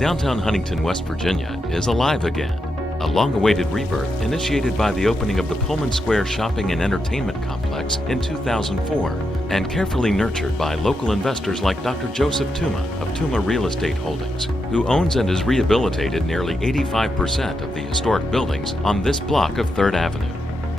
Downtown Huntington, West Virginia is alive again. A long-awaited rebirth initiated by the opening of the Pullman Square Shopping and Entertainment Complex in 2004 and carefully nurtured by local investors like Dr. Joseph Touma of Touma Real Estate Holdings, who owns and has rehabilitated nearly 85% of the historic buildings on this block of 3rd Avenue.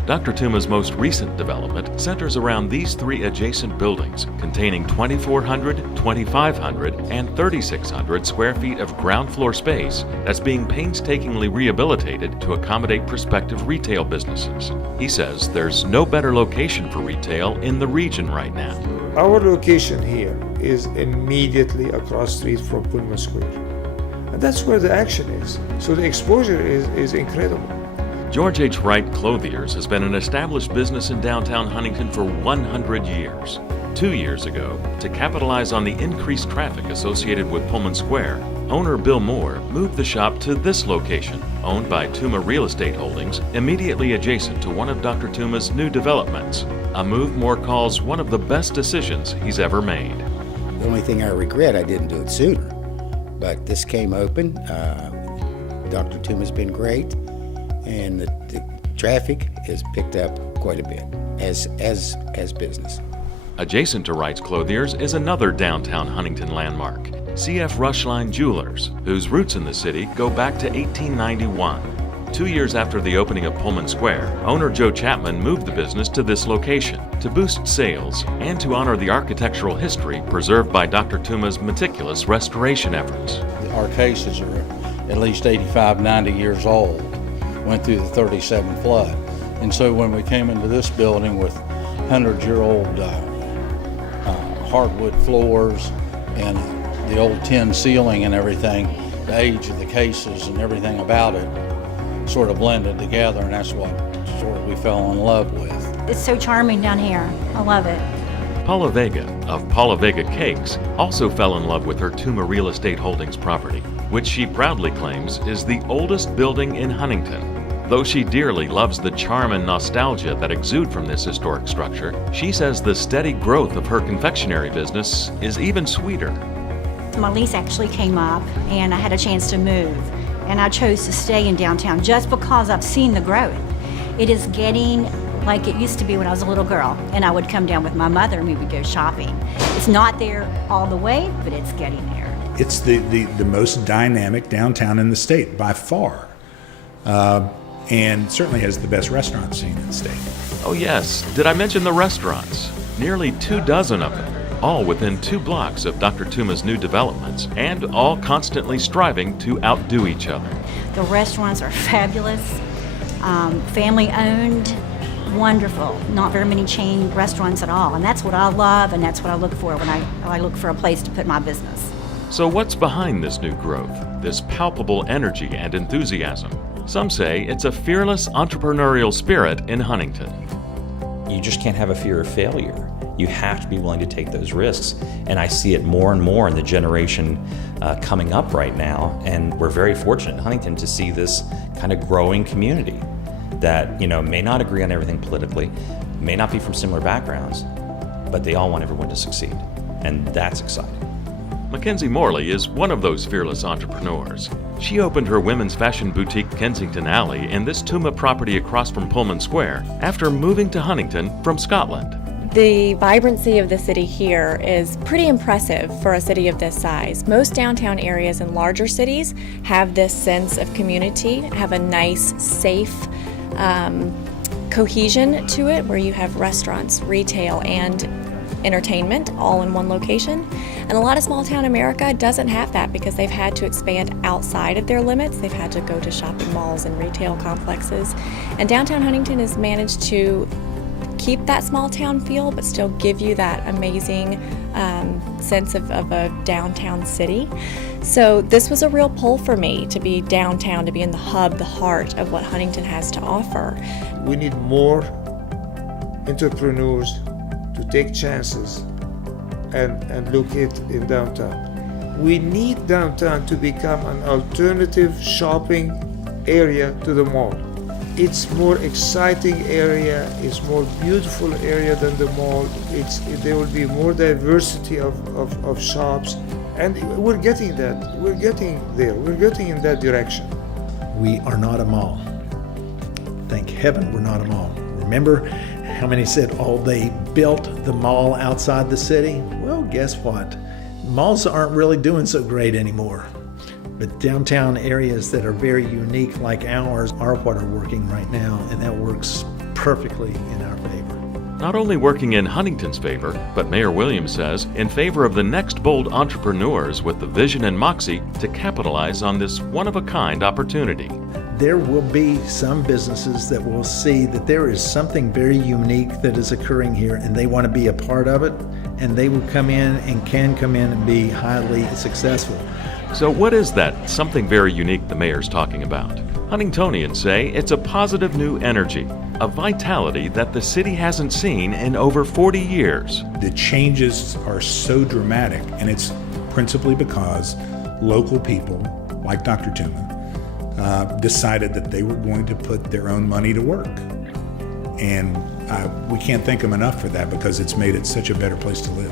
Dr. Touma's most recent development centers around these 3 adjacent buildings containing 2,400, 2,500, and 3,600 square feet of ground floor space that's being painstakingly rehabilitated to accommodate prospective retail businesses. He says there's no better location for retail in the region right now. Our location here is immediately across the street from Pullman Square. And that's where the action is. So the exposure is incredible. George H. Wright Clothiers has been an established business in downtown Huntington for 100 years. 2 years ago, to capitalize on the increased traffic associated with Pullman Square, owner Bill Moore moved the shop to this location, owned by Touma Real Estate Holdings, immediately adjacent to one of Dr. Touma's new developments. A move Moore calls one of the best decisions he's ever made. The only thing I regret, I didn't do it sooner. But this came open. Dr. Touma's been great. And the traffic has picked up quite a bit as business. Adjacent to Wright's Clothiers is another downtown Huntington landmark, C.F. Rushline Jewelers, whose roots in the city go back to 1891. 2 years after the opening of Pullman Square, owner Joe Chapman moved the business to this location to boost sales and to honor the architectural history preserved by Dr. Touma's meticulous restoration efforts. Our cases are at least 85, 90 years old. Went through the 37 flood. And so when we came into this building with 100-year-old hardwood floors and the old tin ceiling and everything, the age of the cases and everything about it sort of blended together, and that's what sort of we fell in love with. It's so charming down here. I love it. Paula Vega of Paula Vega Cakes also fell in love with her Touma Real Estate Holdings property, which she proudly claims is the oldest building in Huntington. Though she dearly loves the charm and nostalgia that exude from this historic structure, she says the steady growth of her confectionery business is even sweeter. My lease actually came up and I had a chance to move, and I chose to stay in downtown just because I've seen the growth. It is getting like it used to be when I was a little girl, and I would come down with my mother and we would go shopping. It's not there all the way, but it's getting there. It's the most dynamic downtown in the state by far, and certainly has the best restaurant scene in the state. Oh yes, did I mention the restaurants? Nearly 24 of them, all within 2 blocks of Dr. Touma's new developments, and all constantly striving to outdo each other. The restaurants are fabulous, family-owned, wonderful. Not very many chain restaurants at all, and that's what I love, and that's what I look for when I look for a place to put my business. So what's behind this new growth, this palpable energy and enthusiasm? Some say it's a fearless entrepreneurial spirit in Huntington. You just can't have a fear of failure. You have to be willing to take those risks. And I see it more and more in the generation coming up right now. And we're very fortunate in Huntington to see this kind of growing community that, may not agree on everything politically, may not be from similar backgrounds, but they all want everyone to succeed. And that's exciting. Mackenzie Morley is one of those fearless entrepreneurs. She opened her women's fashion boutique Kensington Alley in this Touma property across from Pullman Square after moving to Huntington from Scotland. The vibrancy of the city here is pretty impressive for a city of this size. Most downtown areas in larger cities have this sense of community, have a nice, safe cohesion to it where you have restaurants, retail, and entertainment all in one location. And a lot of small town America doesn't have that because they've had to expand outside of their limits. They've had to go to shopping malls and retail complexes. And downtown Huntington has managed to keep that small town feel, but still give you that amazing sense of a downtown city. So this was a real pull for me to be downtown, to be in the hub, the heart of what Huntington has to offer. We need more entrepreneurs to take chances and locate in downtown. We need downtown to become an alternative shopping area to the mall. It's more exciting area, it's more beautiful area than the mall. There will be more diversity of shops. And we're getting that. We're getting there. We're getting in that direction. We are not a mall. Thank heaven we're not a mall. Remember how many said, oh, they built the mall outside the city? Well, guess what? Malls aren't really doing so great anymore. But downtown areas that are very unique like ours are what are working right now, and that works perfectly in our favor. Not only working in Huntington's favor, but Mayor Williams says in favor of the next bold entrepreneurs with the vision and moxie to capitalize on this one-of-a-kind opportunity. There will be some businesses that will see that there is something very unique that is occurring here, and they want to be a part of it, and they will come in and can come in and be highly successful. So what is that something very unique the mayor's talking about? Huntingtonians say it's a positive new energy, a vitality that the city hasn't seen in over 40 years. The changes are so dramatic, and it's principally because local people, like Dr. Touma, decided that they were going to put their own money to work. And we can't thank them enough for that, because it's made it such a better place to live.